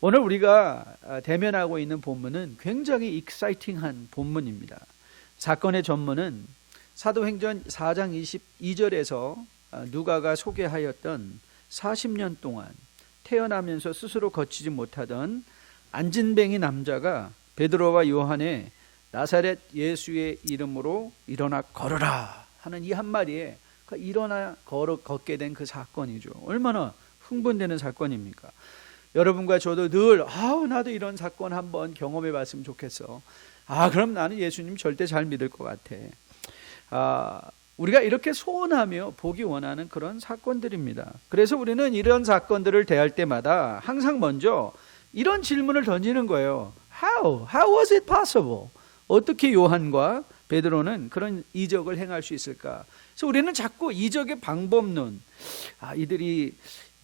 오늘 우리가 대면하고 있는 본문은 굉장히 익사이팅한 본문입니다. 사건의 전문은 사도행전 4장 22절에서 누가가 소개하였던 40년 동안 태어나면서 스스로 걷지지 못하던 안진뱅이 남자가 베드로와 요한의 나사렛 예수의 이름으로 일어나 걸어라 하는 이 한마디에 일어나 걷게 된 그 사건이죠. 얼마나 흥분되는 사건입니까? 여러분과 저도 늘 나도 이런 사건 한번 경험해 봤으면 좋겠어. 그럼 나는 예수님 절대 잘 믿을 것 같아. 우리가 이렇게 소원하며 보기 원하는 그런 사건들입니다. 그래서 우리는 이런 사건들을 대할 때마다 항상 먼저 이런 질문을 던지는 거예요. How was it possible? 어떻게 요한과 베드로는 그런 이적을 행할 수 있을까? 그래서 우리는 자꾸 이적의 방법론, 이들이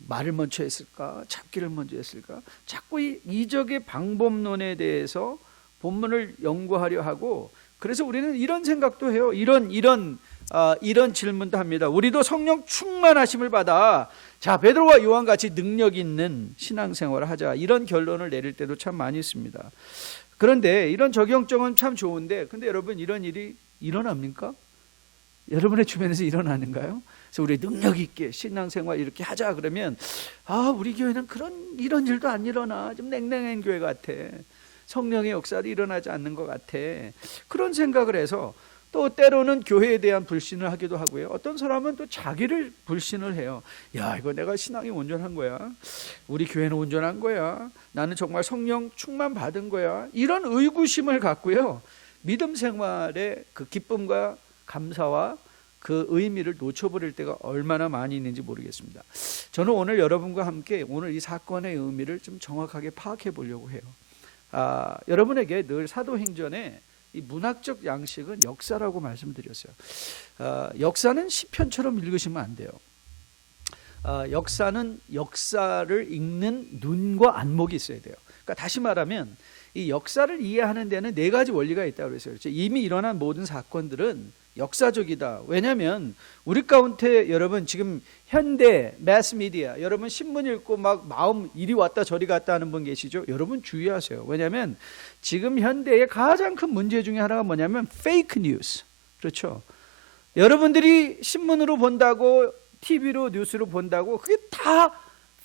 말을 먼저 했을까? 잡기를 먼저 했을까? 자꾸 이 이적의 방법론에 대해서 본문을 연구하려 하고, 그래서 우리는 이런 생각도 해요. 이런 질문도 합니다. 우리도 성령 충만하심을 받아 베드로와 요한 같이 능력 있는 신앙생활을 하자, 이런 결론을 내릴 때도 참 많이 있습니다. 그런데 이런 적용점은 참 좋은데, 근데 여러분, 이런 일이 일어납니까? 여러분의 주변에서 일어나는가요? 그래서 우리 능력 있게 신앙생활 이렇게 하자 그러면 우리 교회는 이런 일도 안 일어나, 좀 냉랭한 교회 같아, 성령의 역사도 일어나지 않는 것 같아, 그런 생각을 해서 또 때로는 교회에 대한 불신을 하기도 하고요. 어떤 사람은 또 자기를 불신을 해요. 이거 내가 신앙이 온전한 거야, 우리 교회는 온전한 거야, 나는 정말 성령 충만 받은 거야, 이런 의구심을 갖고요, 믿음 생활의 그 기쁨과 감사와 그 의미를 놓쳐버릴 때가 얼마나 많이 있는지 모르겠습니다. 저는 오늘 여러분과 함께 오늘 이 사건의 의미를 좀 정확하게 파악해 보려고 해요. 여러분에게 늘 사도행전의 이 문학적 양식은 역사라고 말씀드렸어요. 역사는 시편처럼 읽으시면 안 돼요. 역사는 역사를 읽는 눈과 안목이 있어야 돼요. 그러니까 다시 말하면 이 역사를 이해하는 데는 4가지 원리가 있다고 그랬어요. 이미 일어난 모든 사건들은 역사적이다. 왜냐하면 우리 가운데 여러분 지금 현대 매스미디어, 여러분 신문 읽고 막 마음 이리 왔다 저리 갔다 하는 분 계시죠? 여러분 주의하세요. 왜냐하면 지금 현대의 가장 큰 문제 중에 하나가 뭐냐면 페이크 뉴스. 그렇죠? 여러분들이 신문으로 본다고, TV로 뉴스로 본다고 그게 다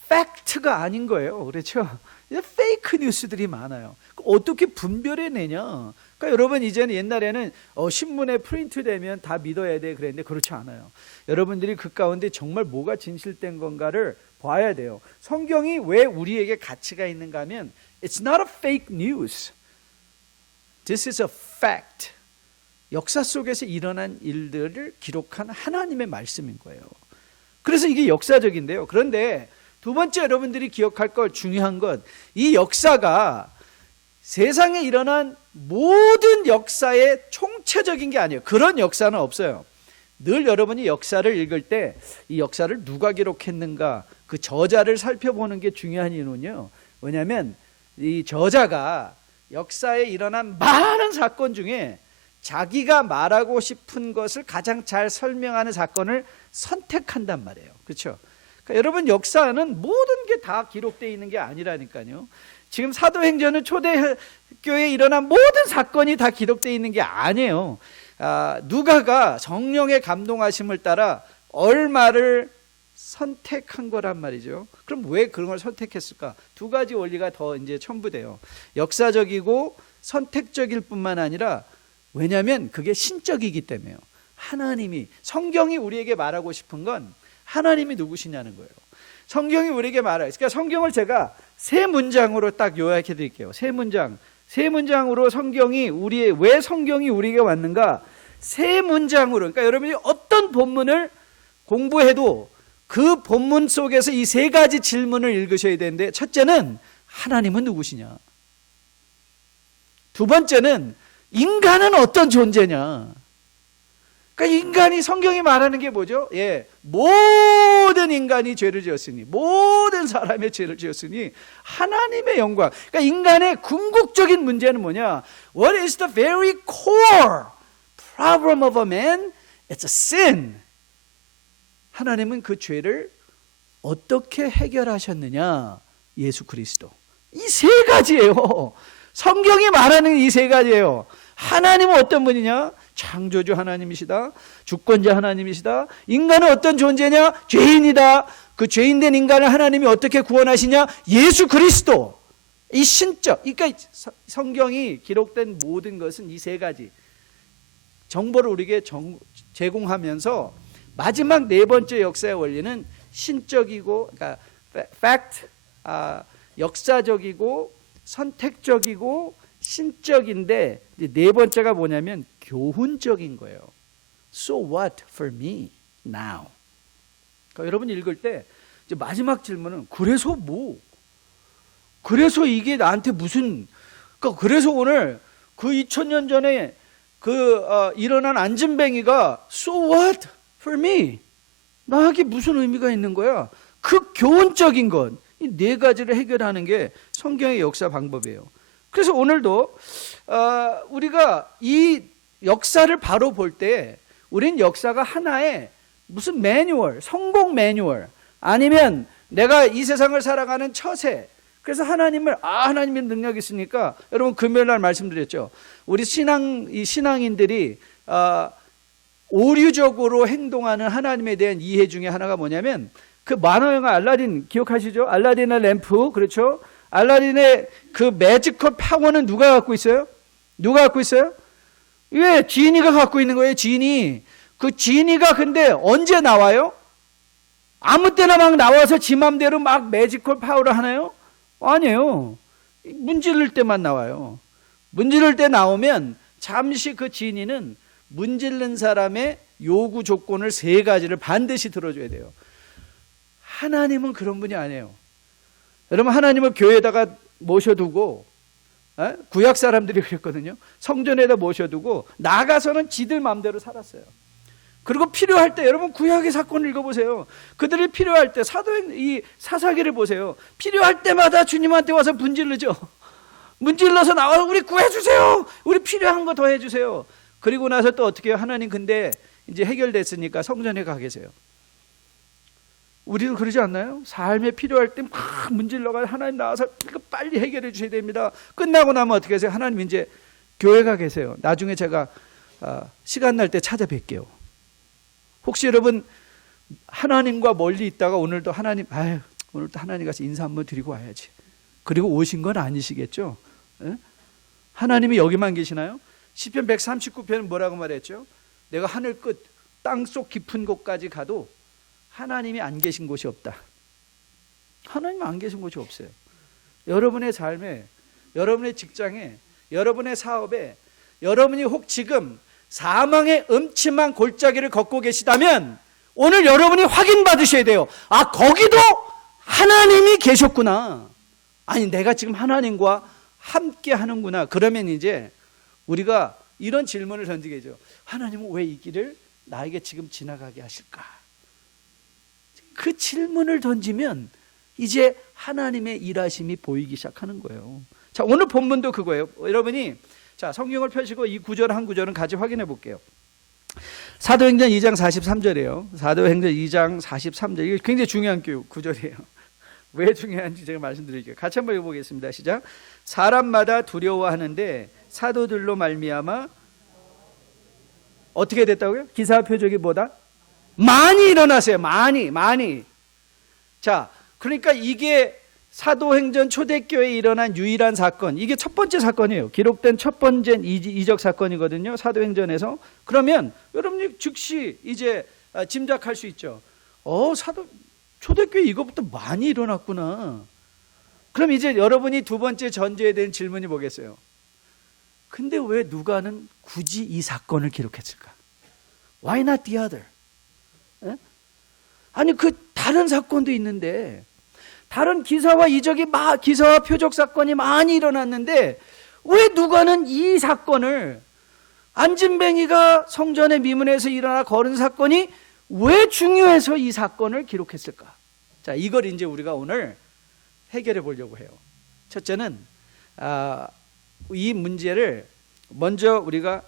팩트가 아닌 거예요. 그렇죠? 페이크 뉴스들이 많아요. 어떻게 분별해내냐? 그러니까 여러분, 이제는 옛날에는 신문에 프린트되면 다 믿어야 돼 그랬는데 그렇지 않아요. 여러분들이 그 가운데 정말 뭐가 진실된 건가를 봐야 돼요. 성경이 왜 우리에게 가치가 있는가 하면 It's not a fake news. This is a fact. 역사 속에서 일어난 일들을 기록한 하나님의 말씀인 거예요. 그래서 이게 역사적인데요. 그런데 두 번째 여러분들이 기억할 걸 중요한 것, 이 역사가 세상에 일어난 모든 역사의 총체적인 게 아니에요. 그런 역사는 없어요. 늘 여러분이 역사를 읽을 때 이 역사를 누가 기록했는가, 그 저자를 살펴보는 게 중요한 이유는요. 왜냐하면 이 저자가 역사에 일어난 많은 사건 중에 자기가 말하고 싶은 것을 가장 잘 설명하는 사건을 선택한단 말이에요. 그렇죠? 그러니까 여러분, 역사는 모든 게 다 기록되어 있는 게 아니라니까요. 지금 사도행전은 초대교회에 일어난 모든 사건이 다 기록되어 있는 게 아니에요. 누가가 성령의 감동하심을 따라 얼마를 선택한 거란 말이죠. 그럼 왜 그런 걸 선택했을까? 2가지 원리가 더 이제 첨부돼요. 역사적이고 선택적일 뿐만 아니라, 왜냐하면 그게 신적이기 때문에요. 하나님이, 성경이 우리에게 말하고 싶은 건 하나님이 누구시냐는 거예요. 성경이 우리에게 말해요. 그러니까 성경을 제가 3문장으로 딱 요약해 드릴게요. 3문장으로 성경이 왜 성경이 우리에게 왔는가? 3문장으로. 그러니까 여러분이 어떤 본문을 공부해도 그 본문 속에서 이 3가지 질문을 읽으셔야 되는데, 첫째는 하나님은 누구시냐? 두 번째는 인간은 어떤 존재냐? 그러니까 인간이, 성경이 말하는 게 뭐죠? 모든 인간이 죄를 지었으니, 모든 사람의 죄를 지었으니 하나님의 영광. 그러니까 인간의 궁극적인 문제는 뭐냐? What is the very core problem of a man? It's a sin. 하나님은 그 죄를 어떻게 해결하셨느냐? 예수 그리스도. 이 세 가지예요. 성경이 말하는 이 세 가지예요. 하나님은 어떤 분이냐? 창조주 하나님이시다. 주권자 하나님이시다. 인간은 어떤 존재냐? 죄인이다. 그 죄인된 인간을 하나님이 어떻게 구원하시냐? 예수 그리스도. 이 신적, 그러니까 성경이 기록된 모든 것은 이 세 가지 정보를 우리에게 제공하면서 마지막 네 번째 역사의 원리는 신적이고, 그러니까 fact, 역사적이고 선택적이고 신적인데, 네 번째가 뭐냐면 교훈적인 거예요. So what for me now? 그러니까 여러분 읽을 때 이제 마지막 질문은 그래서 뭐? 그래서 이게 나한테 무슨? 그러니까 그래서 오늘 그 2000년 전에 일어난 안진뱅이가 So what for me? 나에게 무슨 의미가 있는 거야? 그 교훈적인 것, 이 네 가지를 해결하는 게 성경의 역사 방법이에요. 그래서 오늘도 우리가 이 역사를 바로 볼 때 우린 역사가 하나의 무슨 매뉴얼, 성공 매뉴얼, 아니면 내가 이 세상을 살아가는 처세. 그래서 하나님의 능력이 있으니까, 여러분 금요일 날 말씀드렸죠. 우리 신앙인들이 오류적으로 행동하는 하나님에 대한 이해 중에 하나가 뭐냐면, 그 만화 영화 알라딘 기억하시죠? 알라딘의 램프, 그렇죠? 알라딘의 그 매지컬 파워는 누가 갖고 있어요? 누가 갖고 있어요? 예, 지니가 갖고 있는 거예요. 지니. 그 지니가 근데 언제 나와요? 아무 때나 막 나와서 지 맘대로 막 매지컬 파워를 하나요? 아니에요. 문지를 때만 나와요. 문지를 때 나오면 잠시 그 지니는 문지른 사람의 요구 조건을 세 가지를 반드시 들어줘야 돼요. 하나님은 그런 분이 아니에요. 여러분, 하나님을 교회에다가 모셔두고, 구약 사람들이 그랬거든요. 성전에다 모셔두고 나가서는 지들 마음대로 살았어요. 그리고 필요할 때, 여러분 구약의 사건을 읽어보세요. 그들이 필요할 때, 이 사사기를 보세요. 필요할 때마다 주님한테 와서 문질르죠. 문질러서 나와서 우리 구해주세요. 우리 필요한 거 더 해주세요. 그리고 나서 또 어떻게 해요? 하나님 근데 이제 해결됐으니까 성전에 가 계세요. 우리도 그러지 않나요? 삶에 필요할 때 막 문질러가 하나님 나와서 이거 빨리 해결해 주셔야 됩니다. 끝나고 나면 어떻게 하세요? 하나님 이제 교회 가 계세요. 나중에 제가 시간 날 때 찾아뵐게요. 혹시 여러분 하나님과 멀리 있다가 오늘도 오늘도 하나님 가서 인사 한번 드리고 와야지. 그리고 오신 건 아니시겠죠? 에? 하나님이 여기만 계시나요? 시편 139편은 뭐라고 말했죠? 내가 하늘 끝 땅속 깊은 곳까지 가도 하나님이 안 계신 곳이 없다. 하나님 안 계신 곳이 없어요. 여러분의 삶에, 여러분의 직장에, 여러분의 사업에, 여러분이 혹 지금 사망의 음침한 골짜기를 걷고 계시다면 오늘 여러분이 확인받으셔야 돼요. 아, 거기도 하나님이 계셨구나. 아니, 내가 지금 하나님과 함께 하는구나. 그러면 이제 우리가 이런 질문을 던지게 죠. 하나님은 왜 이 길을 나에게 지금 지나가게 하실까? 그 질문을 던지면 이제 하나님의 일하심이 보이기 시작하는 거예요. 자, 오늘 본문도 그거예요. 여러분이 자, 성경을 펴시고 이 구절 한 구절은 같이 확인해 볼게요. 사도행전 2장 43절이에요. 사도행전 2장 43절. 이게 굉장히 중요한 구절이에요. 왜 중요한지 제가 말씀드릴게요. 같이 한번 읽어보겠습니다. 시작. 사람마다 두려워하는데 사도들로 말미암아 어떻게 됐다고요? 기사와 표적이 뭐다? 많이 일어나세요. 많이. 자, 그러니까 이게 사도행전 초대교회에 일어난 유일한 사건, 이게 첫 번째 사건이에요. 기록된 첫 번째 이적 사건이거든요. 사도행전에서. 그러면 여러분이 즉시 이제 짐작할 수 있죠. 초대교회 이것부터 많이 일어났구나. 그럼 이제 여러분이 두 번째 전제에 대한 질문이 뭐겠어요? 근데 왜 누가는 굳이 이 사건을 기록했을까? Why not the other? 아니, 그 다른 사건도 있는데, 다른 기사와 기사와 표적 사건이 많이 일어났는데 왜 누가는 이 사건을, 안진뱅이가 성전의 미문에서 일어나 걸은 사건이 왜 중요해서 이 사건을 기록했을까? 자, 이걸 이제 우리가 오늘 해결해 보려고 해요. 첫째는 이 문제를 먼저 우리가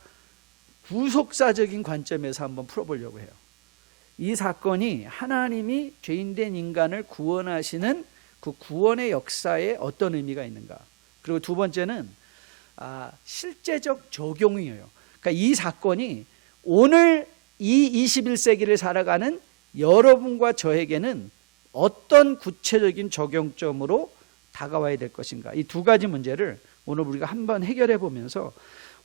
구속사적인 관점에서 한번 풀어보려고 해요. 이 사건이 하나님이 죄인된 인간을 구원하시는 그 구원의 역사에 어떤 의미가 있는가. 그리고 두 번째는 실제적 적용이에요. 그러니까 이 사건이 오늘 이 21세기를 살아가는 여러분과 저에게는 어떤 구체적인 적용점으로 다가와야 될 것인가. 이 두 가지 문제를 오늘 우리가 한번 해결해 보면서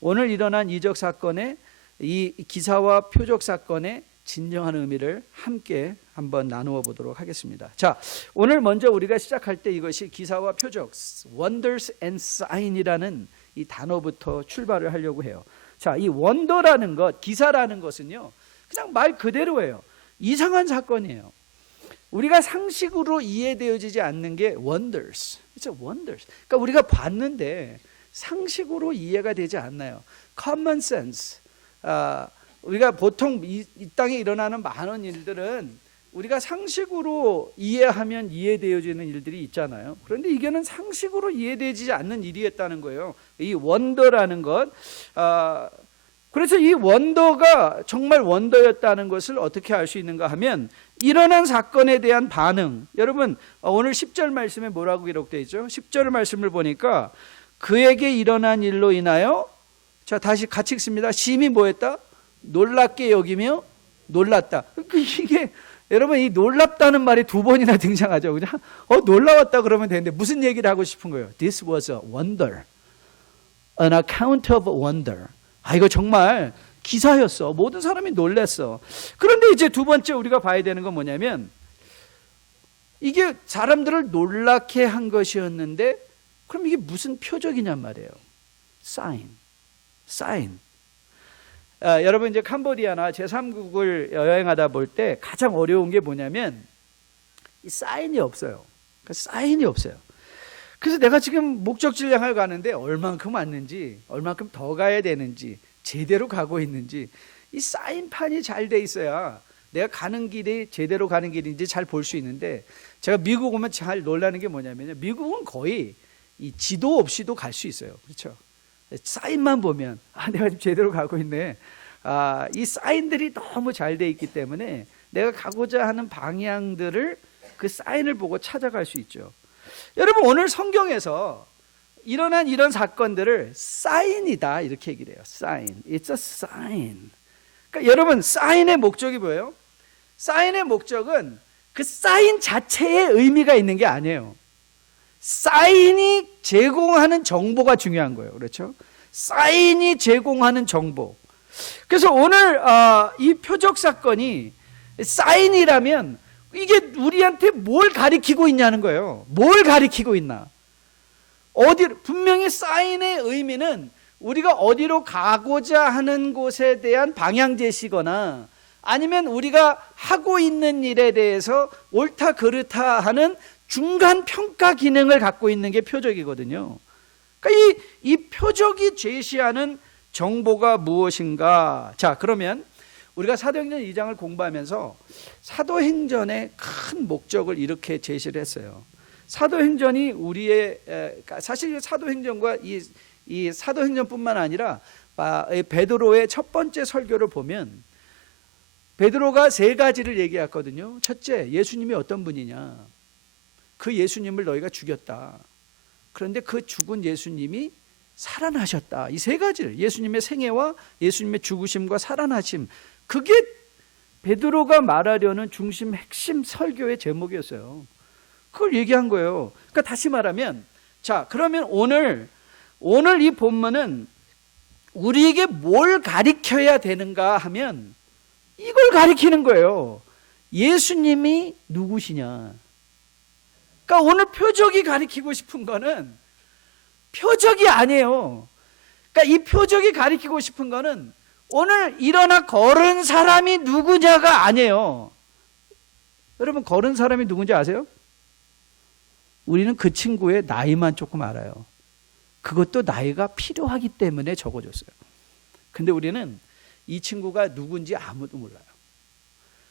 오늘 일어난 이적 사건의 이 기사와 표적 사건의 진정한 의미를 함께 한번 나누어 보도록 하겠습니다. 자, 오늘 먼저 우리가 시작할 때 이것이 기사와 표적, wonders and sign이라는 이 단어부터 출발을 하려고 해요. 자, 이 원더라는 것, 기사라는 것은요, 그냥 말 그대로예요. 이상한 사건이에요. 우리가 상식으로 이해되어지지 않는 게 wonders. It's a wonders. 그러니까 우리가 봤는데 상식으로 이해가 되지 않나요? common sense. 우리가 보통 이 땅에 일어나는 많은 일들은 우리가 상식으로 이해하면 이해되어지는 일들이 있잖아요. 그런데 이게는 상식으로 이해되지 않는 일이었다는 거예요. 이 원더라는 것. 그래서 이 원더가 정말 원더였다는 것을 어떻게 알 수 있는가 하면 일어난 사건에 대한 반응. 여러분 오늘 10절 말씀에 뭐라고 기록되어 있죠? 10절 말씀을 보니까 그에게 일어난 일로 인하여, 자 다시 같이 읽습니다. 심히 뭐했다? 놀랍게 여기며 놀랐다. 이게 여러분 이 놀랍다는 말이 두 번이나 등장하죠. 그냥 놀라웠다 그러면 되는데 무슨 얘기를 하고 싶은 거예요? This was a wonder, an account of wonder. 이거 정말 기사였어. 모든 사람이 놀랐어. 그런데 이제 두 번째 우리가 봐야 되는 건 뭐냐면 이게 사람들을 놀랍게 한 것이었는데 그럼 이게 무슨 표적이냔 말이에요. sign. 여러분 이제 캄보디아나 제3국을 여행하다 볼 때 가장 어려운 게 뭐냐면 이 사인이 없어요. 그러니까 사인이 없어요. 그래서 내가 지금 목적지를 향해 가는데 얼만큼 왔는지, 얼만큼 더 가야 되는지, 제대로 가고 있는지 이 사인판이 잘 돼 있어야 내가 가는 길이 제대로 가는 길인지 잘 볼 수 있는데, 제가 미국 오면 잘 놀라는 게 뭐냐면요, 미국은 거의 이 지도 없이도 갈 수 있어요. 그렇죠? 사인만 보면 내가 지금 제대로 가고 있네. 이 사인들이 너무 잘 돼 있기 때문에 내가 가고자 하는 방향들을 그 사인을 보고 찾아갈 수 있죠. 여러분 오늘 성경에서 일어난 이런 사건들을 사인이다 이렇게 얘기를 해요. 사인. It's a sign. 그러니까 여러분 사인의 목적이 뭐예요? 사인의 목적은 그 사인 자체에 의미가 있는 게 아니에요. 사인이 제공하는 정보가 중요한 거예요. 그렇죠? 사인이 제공하는 정보. 그래서 오늘 이 표적 사건이 사인이라면 이게 우리한테 뭘 가리키고 있냐는 거예요. 뭘 가리키고 있나? 분명히 사인의 의미는 우리가 어디로 가고자 하는 곳에 대한 방향 제시거나 아니면 우리가 하고 있는 일에 대해서 옳다 그르다 하는 중간 평가 기능을 갖고 있는 게 표적이거든요. 그러니까 이 표적이 제시하는 정보가 무엇인가? 자, 그러면 우리가 사도행전 2장을 공부하면서 사도행전의 큰 목적을 이렇게 제시를 했어요. 사도행전이 우리의 사실 사도행전과 이 사도행전뿐만 아니라 베드로의 첫 번째 설교를 보면 베드로가 세 가지를 얘기했거든요. 첫째, 예수님이 어떤 분이냐? 그 예수님을 너희가 죽였다. 그런데 그 죽은 예수님이 살아나셨다. 이 세 가지를, 예수님의 생애와 예수님의 죽으심과 살아나심, 그게 베드로가 말하려는 중심 핵심 설교의 제목이었어요. 그걸 얘기한 거예요. 그러니까 다시 말하면, 자, 그러면 오늘 이 본문은 우리에게 뭘 가리켜야 되는가 하면 이걸 가리키는 거예요. 예수님이 누구시냐? 그러니까 오늘 표적이 가리키고 싶은 거는 표적이 아니에요. 그러니까 이 표적이 가리키고 싶은 거는 오늘 일어나 걸은 사람이 누구냐가 아니에요. 여러분 걸은 사람이 누군지 아세요? 우리는 그 친구의 나이만 조금 알아요. 그것도 나이가 필요하기 때문에 적어줬어요. 근데 우리는 이 친구가 누군지 아무도 몰라요.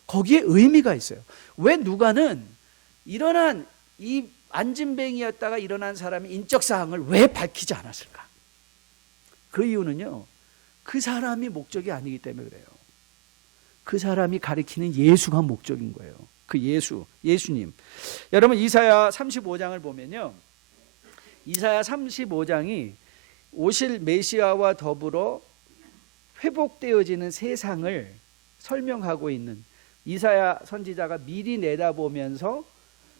거기에 의미가 있어요. 왜 누가는 일어난 이 안진뱅이였다가 일어난 사람의 인적 사항을 왜 밝히지 않았을까? 그 이유는요, 그 사람이 목적이 아니기 때문에 그래요. 그 사람이 가리키는 예수가 목적인 거예요. 그 예수님. 여러분 이사야 35장을 보면요, 이사야 35장이 오실 메시아와 더불어 회복되어지는 세상을 설명하고 있는, 이사야 선지자가 미리 내다보면서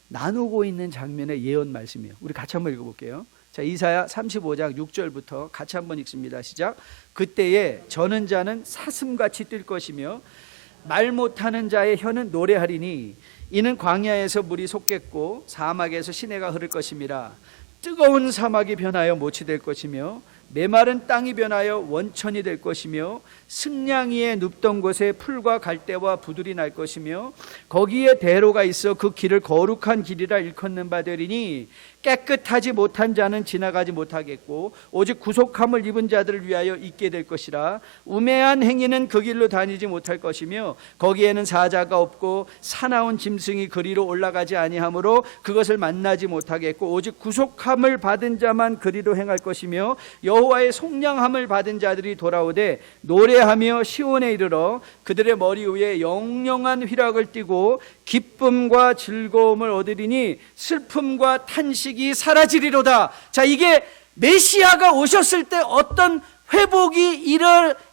나누고 있는 장면의 예언 말씀이에요. 우리 같이 한번 읽어볼게요. 자, 이사야 35장 6절부터 같이 한번 읽습니다. 시작. 그때에 저는 자는 사슴같이 뛸 것이며 말 못하는 자의 혀는 노래하리니 이는 광야에서 물이 솟겠고 사막에서 시내가 흐를 것임이라. 뜨거운 사막이 변하여 못이 될 것이며 메마른 땅이 변하여 원천이 될 것이며 승냥이에 눕던 곳에 풀과 갈대와 부들이 날 것이며 거기에 대로가 있어 그 길을 거룩한 길이라 일컫는 바 되리니 깨끗하지 못한 자는 지나가지 못하겠고 오직 구속함을 입은 자들을 위하여 있게 될 것이라. 우매한 행위는 그 길로 다니지 못할 것이며 거기에는 사자가 없고 사나운 짐승이 그리로 올라가지 아니하므로 그것을 만나지 못하겠고 오직 구속함을 받은 자만 그리로 행할 것이며 여호와의 속량함을 받은 자들이 돌아오되 노래하며 시온에 이르러 그들의 머리 위에 영영한 휘락을 띠고 기쁨과 즐거움을 얻으리니 슬픔과 탄식이 사라지리로다. 자, 이게 메시아가 오셨을 때 어떤 회복이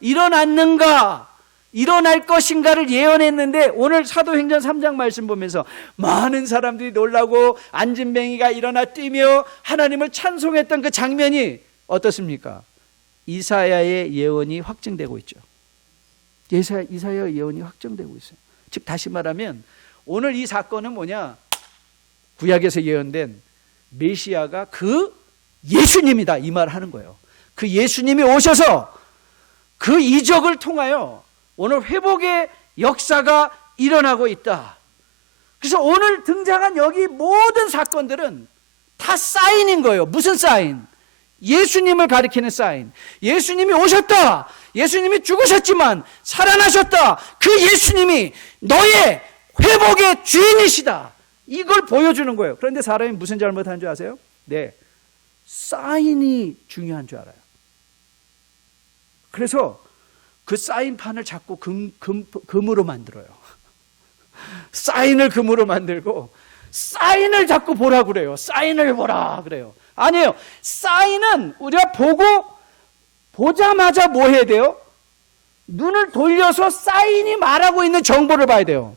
일어났는가, 일어날 것인가를 예언했는데, 오늘 사도행전 3장 말씀 보면서 많은 사람들이 놀라고 안진뱅이가 일어나 뛰며 하나님을 찬송했던 그 장면이 어떻습니까? 이사야의 예언이 확증되고 있죠. 이사야의 예언이 확정되고 있어요. 즉 다시 말하면 오늘 이 사건은 뭐냐? 구약에서 예언된 메시아가 그 예수님이다, 이 말을 하는 거예요. 그 예수님이 오셔서 그 이적을 통하여 오늘 회복의 역사가 일어나고 있다. 그래서 오늘 등장한 여기 모든 사건들은 다 사인인 거예요. 무슨 사인? 예수님을 가리키는 사인. 예수님이 오셨다, 예수님이 죽으셨지만 살아나셨다, 그 예수님이 너의 회복의 주인이시다, 이걸 보여주는 거예요. 그런데 사람이 무슨 잘못한 줄 아세요? 네, 사인이 중요한 줄 알아요. 그래서 그 사인판을 자꾸 금으로 만들어요. 사인을 금으로 만들고 사인을 자꾸 보라 그래요. 사인을 보라 그래요. 아니에요. 사인은 우리가 보자마자 뭐 해야 돼요? 눈을 돌려서 사인이 말하고 있는 정보를 봐야 돼요.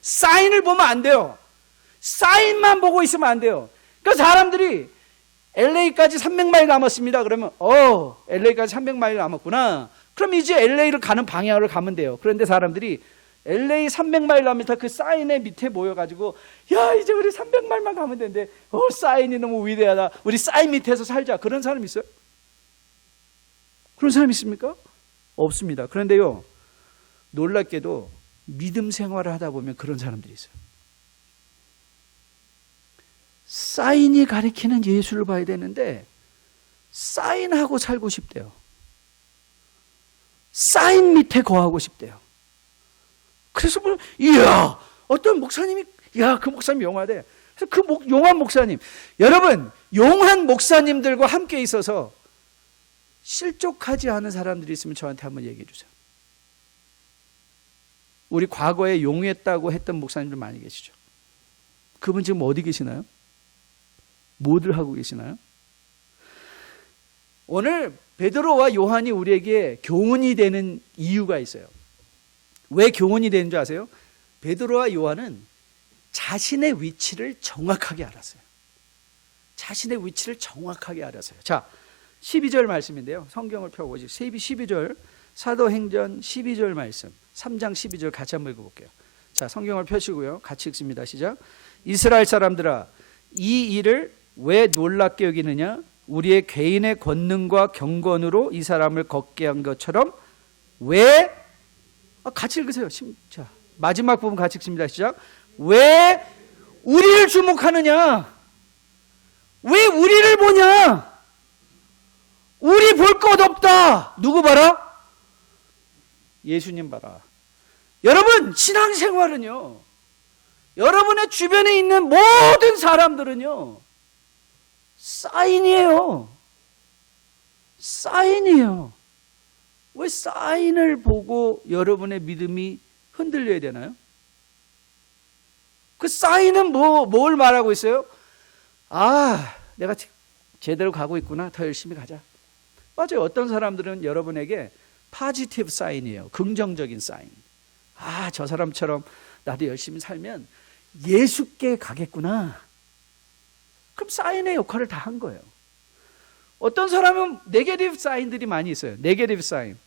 사인을 보면 안 돼요. 사인만 보고 있으면 안 돼요. 그러니까 사람들이 LA까지 300마일 남았습니다. 그러면 LA까지 300마일 남았구나. 그럼 이제 LA를 가는 방향으로 가면 돼요. 그런데 사람들이 LA 300마일 남았다 그 사인의 밑에 모여가지고 야, 이제 우리 300마일만 가면 되는데 사인이 너무 위대하다, 우리 사인 밑에서 살자, 그런 사람 있어요? 그런 사람 있습니까? 없습니다. 그런데요, 놀랍게도 믿음 생활을 하다 보면 그런 사람들이 있어요. 사인이 가리키는 예수를 봐야 되는데 사인하고 살고 싶대요. 사인 밑에 거하고 싶대요. 그래서 이야, 어떤 목사님이 그 목사님 용하대. 그래서 그 용한 목사님, 여러분 용한 목사님들과 함께 있어서 실족하지 않은 사람들이 있으면 저한테 한번 얘기해 주세요. 우리 과거에 용했다고 했던 목사님들 많이 계시죠. 그분 지금 어디 계시나요? 뭐들 하고 계시나요? 오늘 베드로와 요한이 우리에게 교훈이 되는 이유가 있어요. 왜 교훈이 되는 줄 아세요? 베드로와 요한은 자신의 위치를 정확하게 알았어요. 자신의 위치를 정확하게 알았어요. 자, 12절 말씀인데요. 성경을 펴보시죠. 12절, 사도행전 12절 말씀, 3장 12절 같이 한번 읽어볼게요. 자, 성경을 펴시고요, 같이 읽습니다. 시작. 이스라엘 사람들아, 이 일을 왜 놀랍게 여기느냐? 우리의 개인의 권능과 경건으로 이 사람을 걷게 한 것처럼 왜, 같이 읽으세요. 자, 마지막 부분 같이 읽습니다. 시작. 왜 우리를 주목하느냐? 왜 우리를 보냐? 우리 볼 것 없다. 누구 봐라? 예수님 봐라. 여러분, 신앙생활은요, 여러분의 주변에 있는 모든 사람들은요, 사인이에요. 사인이에요. 왜 사인을 보고 여러분의 믿음이 흔들려야 되나요? 그 사인은 뭘 말하고 있어요? 아, 내가 제대로 가고 있구나. 더 열심히 가자. 맞아요. 어떤 사람들은 여러분에게 포지티브 사인이에요. 긍정적인 사인. 아, 저 사람처럼 나도 열심히 살면 예수께 가겠구나. 그럼 사인의 역할을 다 한 거예요. 어떤 사람은 네게티브 사인들이 많이 있어요. 네게티브 사인.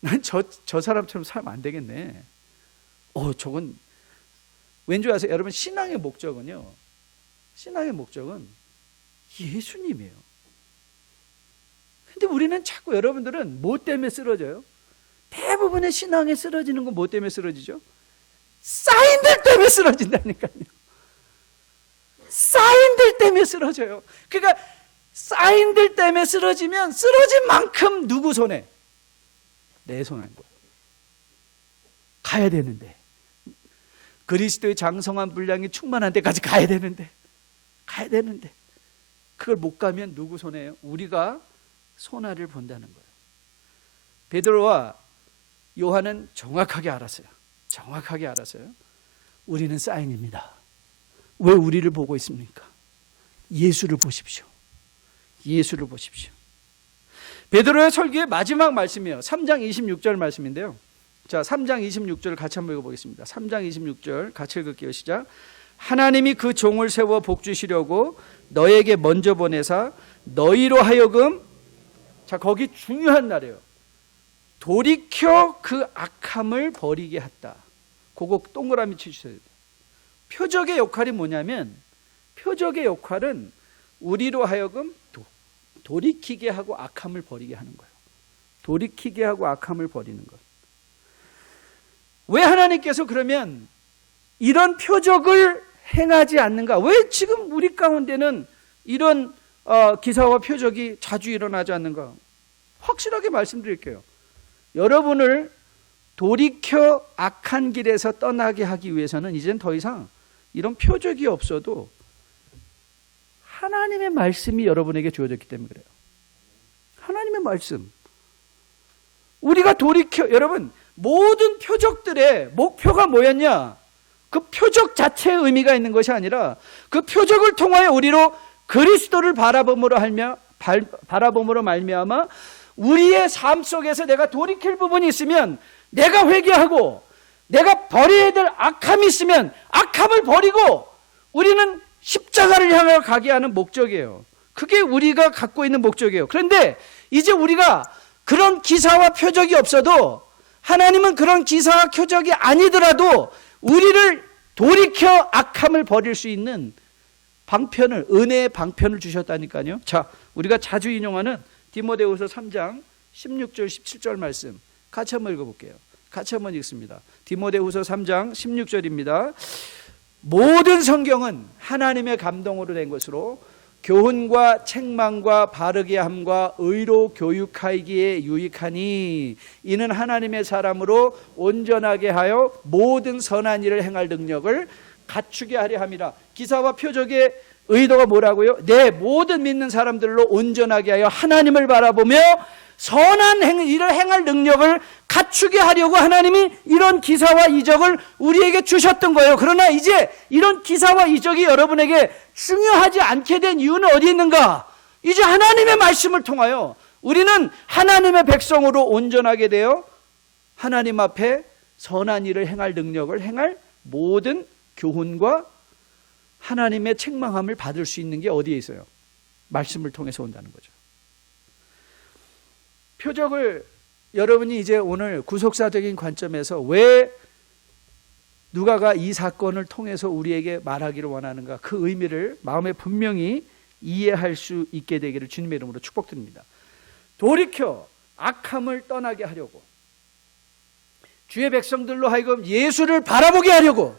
난 저 사람처럼 살면 안 되겠네. 저건 왠지 아세요? 여러분, 신앙의 목적은요. 신앙의 목적은 예수님이에요. 근데 우리는 자꾸, 여러분들은 뭐 때문에 쓰러져요? 대부분의 신앙에 쓰러지는 건 뭐 때문에 쓰러지죠? 사인들 때문에 쓰러진다니까요. 사인들 때문에 쓰러져요. 그러니까 사인들 때문에 쓰러지면 쓰러진 만큼 누구 손에? 내 손에 거예요. 가야 되는데, 그리스도의 장성한 분량이 충만한 데까지 가야 되는데 그걸 못 가면 누구 손에요? 우리가 손해를 본다는 거예요. 베드로와 요한은 정확하게 알았어요. 우리는 사인입니다. 왜 우리를 보고 있습니까? 예수를 보십시오. 베드로의 설교의 마지막 말씀이에요. 3장 26절 말씀인데요. 자, 3장 26절 같이 한번 읽어보겠습니다. 3장 26절 같이 읽을게요. 시작. 하나님이 그 종을 세워 복주시려고 너에게 먼저 보내사 너희로 하여금, 자, 거기 중요한 날이에요. 돌이켜 그 악함을 버리게 했다. 그거 동그라미 치셔야 돼요. 표적의 역할이 뭐냐면, 표적의 역할은 우리로 하여금 돌이키게 하고 악함을 버리게 하는 거예요. 돌이키게 하고 악함을 버리는 것. 왜 하나님께서 그러면 이런 표적을 행하지 않는가? 왜 지금 우리 가운데는 이런 기사와 표적이 자주 일어나지 않는가? 확실하게 말씀드릴게요. 여러분을 돌이켜 악한 길에서 떠나게 하기 위해서는 이젠 더 이상 이런 표적이 없어도 하나님의 말씀이 여러분에게 주어졌기 때문에 그래요. 하나님의 말씀. 우리가 돌이켜, 여러분, 모든 표적들의 목표가 뭐였냐? 그 표적 자체의 의미가 있는 것이 아니라 그 표적을 통하여 우리로 그리스도를 바라봄으로 말미암아 우리의 삶 속에서 내가 돌이킬 부분이 있으면 내가 회개하고, 내가 버려야 될 악함이 있으면 악함을 버리고 우리는 십자가를 향해 가게 하는 목적이에요. 그게 우리가 갖고 있는 목적이에요. 그런데 이제 우리가 그런 기사와 표적이 없어도, 하나님은 그런 기사와 표적이 아니더라도 우리를 돌이켜 악함을 버릴 수 있는 방편을, 은혜의 방편을 주셨다니까요. 자, 우리가 자주 인용하는 디모데후서 3장 16절 17절 말씀 같이 한번 읽어볼게요. 같이 한번 읽습니다. 디모데후서 3장 16절입니다. 모든 성경은 하나님의 감동으로 된 것으로 교훈과 책망과 바르게 함과 의로 교육하기에 유익하니 이는 하나님의 사람으로 온전하게 하여 모든 선한 일을 행할 능력을 갖추게 하려 함이라. 기사와 표적의 의도가 뭐라고요? 내 모든 믿는 사람들로 온전하게 하여 하나님을 바라보며 선한 일을 행할 능력을 갖추게 하려고 하나님이 이런 기사와 이적을 우리에게 주셨던 거예요. 그러나 이제 이런 기사와 이적이 여러분에게 중요하지 않게 된 이유는 어디 있는가? 이제 하나님의 말씀을 통하여 우리는 하나님의 백성으로 온전하게 되어 하나님 앞에 선한 일을 행할 능력을 행할 모든 교훈과 하나님의 책망함을 받을 수 있는 게 어디에 있어요? 말씀을 통해서 온다는 거죠. 표적을 여러분이 이제 오늘 구속사적인 관점에서 왜 누가가 이 사건을 통해서 우리에게 말하기를 원하는가, 그 의미를 마음에 분명히 이해할 수 있게 되기를 주님의 이름으로 축복드립니다. 돌이켜 악함을 떠나게 하려고, 주의 백성들로 하여금 예수를 바라보게 하려고.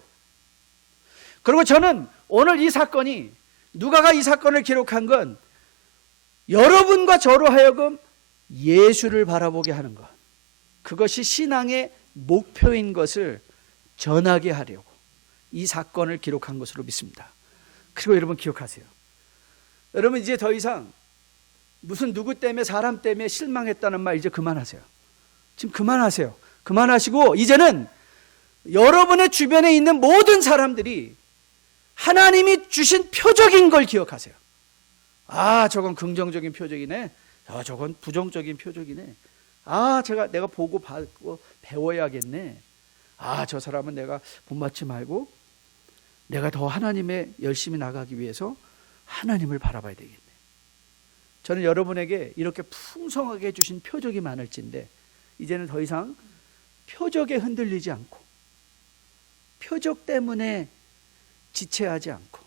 그리고 저는 오늘 이 사건이, 누가가 이 사건을 기록한 건 여러분과 저로 하여금 예수를 바라보게 하는 것, 그것이 신앙의 목표인 것을 전하게 하려고 이 사건을 기록한 것으로 믿습니다. 그리고 여러분 기억하세요. 여러분 이제 더 이상 무슨 누구 때문에, 사람 때문에 실망했다는 말 이제 그만하세요. 지금 그만하세요. 그만하시고 이제는 여러분의 주변에 있는 모든 사람들이 하나님이 주신 표적인 걸 기억하세요. 아, 저건 긍정적인 표적이네. 아, 저건 부정적인 표적이네. 아, 내가 보고 받고 배워야겠네. 아, 저 사람은 내가 본받지 말고 내가 더 하나님의 열심히 나가기 위해서 하나님을 바라봐야 되겠네. 저는 여러분에게 이렇게 풍성하게 주신 표적이 많을진데 이제는 더 이상 표적에 흔들리지 않고 표적 때문에 지체하지 않고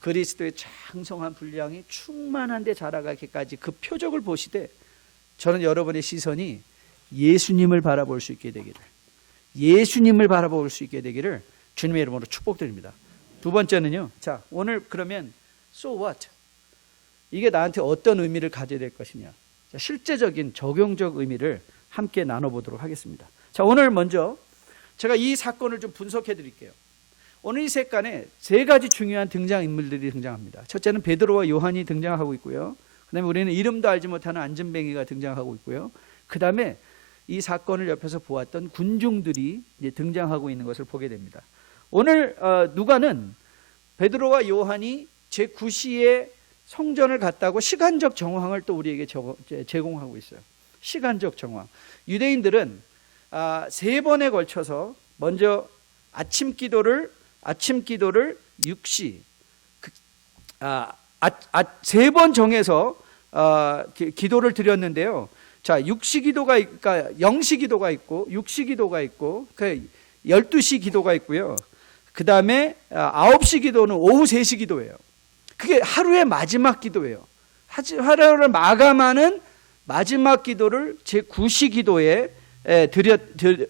그리스도의 장성한 분량이 충만한 데 자라가기까지 그 표적을 보시되 저는 여러분의 시선이 예수님을 바라볼 수 있게 되기를, 예수님을 바라볼 수 있게 되기를 주님의 이름으로 축복드립니다. 두 번째는요, 자, 오늘 그러면 So what? 이게 나한테 어떤 의미를 가져야 될 것이냐, 자, 실제적인 적용적 의미를 함께 나눠보도록 하겠습니다. 자, 오늘 먼저 제가 이 사건을 좀 분석해 드릴게요. 오늘 이 사건에 세 가지 중요한 등장인물들이 등장합니다. 첫째는 베드로와 요한이 등장하고 있고요. 그 다음에 우리는 이름도 알지 못하는 안전뱅이가 등장하고 있고요. 그 다음에 이 사건을 옆에서 보았던 군중들이 이제 등장하고 있는 것을 보게 됩니다. 오늘 누가는 베드로와 요한이 제9시에 성전을 갔다고 시간적 정황을 또 우리에게 제공하고 있어요. 시간적 정황. 유대인들은 3번에 걸쳐서 먼저 아침 기도를 6시 3번 정해서 기도를 드렸는데요. 자, 6시 기도가, 그러니까 0시 기도가 있고 6시 기도가 있고 12시 기도가 있고요. 그 다음에 9시 기도는 오후 3시 기도예요. 그게 하루의 마지막 기도예요. 하루를 마감하는 마지막 기도를 제9시 기도에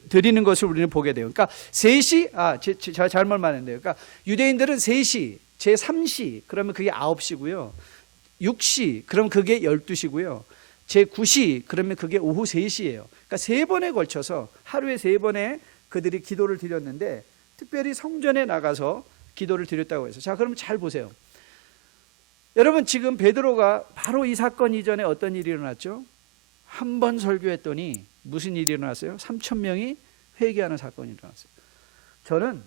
드리는 것을 우리는 보게 돼요. 그러니까 3시, 제가 잘못 말했네요. 그러니까 유대인들은 3시, 제3시, 그러면 그게 9시고요. 6시, 그럼 그게 12시고요. 제9시, 그러면 그게 오후 3시예요. 그러니까 3번에 걸쳐서 하루에 3번에 그들이 기도를 드렸는데 특별히 성전에 나가서 기도를 드렸다고 해서, 자, 그러면 잘 보세요. 여러분, 지금 베드로가 바로 이 사건 이전에 어떤 일이 일어났죠? 한 번 설교했더니 무슨 일이 일어났어요? 3,000명이 회개하는 사건이 일어났어요. 저는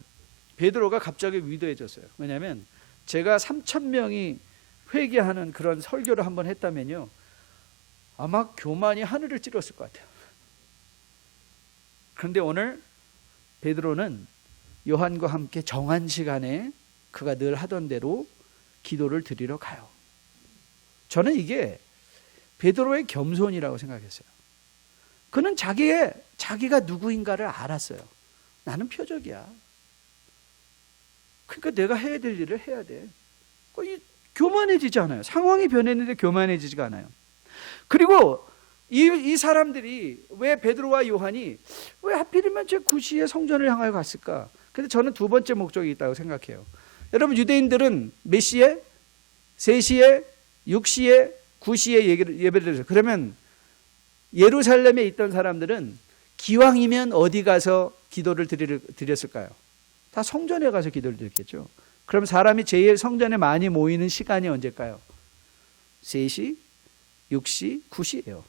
베드로가 갑자기 위대해졌어요. 왜냐하면 제가 3,000명이 회개하는 그런 설교를 한번 했다면요, 아마 교만이 하늘을 찌렀을 것 같아요. 그런데 오늘 베드로는 요한과 함께 정한 시간에 그가 늘 하던 대로 기도를 드리러 가요. 저는 이게 베드로의 겸손이라고 생각했어요. 그는 자기가 누구인가를 알았어요. 나는 표적이야. 그러니까 내가 해야 될 일을 해야 돼. 교만해지지 않아요. 상황이 변했는데 교만해지지가 않아요. 그리고 이 사람들이 왜 베드로와 요한이 왜 하필이면 제9시에 성전을 향하여 갔을까? 근데 저는 두 번째 목적이 있다고 생각해요. 여러분, 유대인들은 몇 시에? 3시에, 6시에, 9시에 예배를 드렸어요. 그러면 예루살렘에 있던 사람들은 기왕이면 어디 가서 기도를 드렸을까요? 다 성전에 가서 기도를 드렸겠죠. 그럼 사람이 제일 성전에 많이 모이는 시간이 언제일까요? 3시, 6시, 9시예요.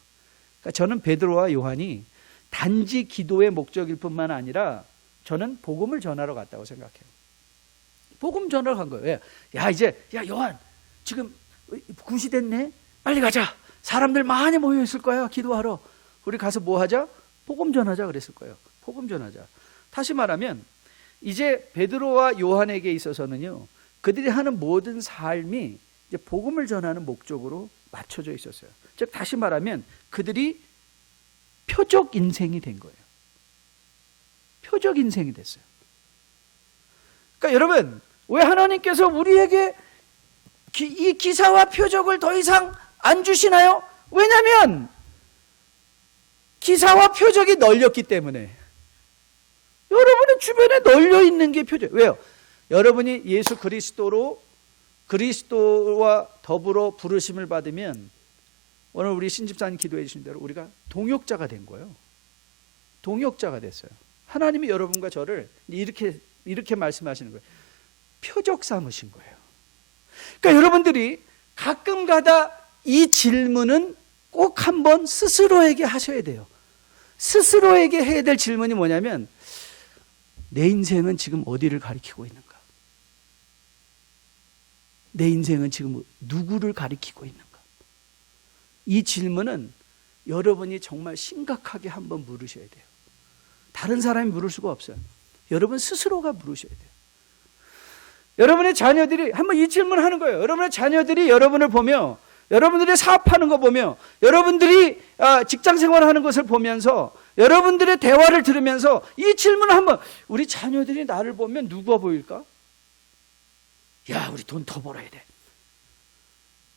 그러니까 저는 베드로와 요한이 단지 기도의 목적일 뿐만 아니라 저는 복음을 전하러 갔다고 생각해요. 복음 전하러 간 거예요. 야, 요한, 지금 9시 됐네? 빨리 가자. 사람들 많이 모여 있을 거야. 기도하러. 우리 가서 뭐 하자? 복음 전하자 그랬을 거예요. 복음 전하자. 다시 말하면 이제 베드로와 요한에게 있어서는요, 그들이 하는 모든 삶이 이제 복음을 전하는 목적으로 맞춰져 있었어요. 즉 다시 말하면 그들이 표적 인생이 된 거예요. 표적 인생이 됐어요. 그러니까 여러분, 왜 하나님께서 우리에게 이 기사와 표적을 더 이상 안 주시나요? 왜냐하면 기사와 표적이 널렸기 때문에. 여러분의 주변에 널려 있는 게 표적. 왜요? 여러분이 예수 그리스도와 더불어 부르심을 받으면 오늘 우리 신집사님 기도해 주신 대로 우리가 동역자가 된 거예요. 동역자가 됐어요. 하나님이 여러분과 저를 이렇게 말씀하시는 거예요. 표적 삼으신 거예요. 그러니까 여러분들이 가끔가다 이 질문은 꼭 한번 스스로에게 하셔야 돼요. 스스로에게 해야 될 질문이 뭐냐면, 내 인생은 지금 어디를 가리키고 있는가? 내 인생은 지금 누구를 가리키고 있는가? 이 질문은 여러분이 정말 심각하게 한번 물으셔야 돼요. 다른 사람이 물을 수가 없어요. 여러분 스스로가 물으셔야 돼요. 여러분의 자녀들이 한번 이 질문을 하는 거예요. 여러분의 자녀들이 여러분을 보며, 여러분들이 사업하는 거 보며, 여러분들이 직장 생활하는 것을 보면서, 여러분들의 대화를 들으면서 이 질문을 한번, 우리 자녀들이 나를 보면 누가 보일까? 야, 우리 돈 더 벌어야 돼.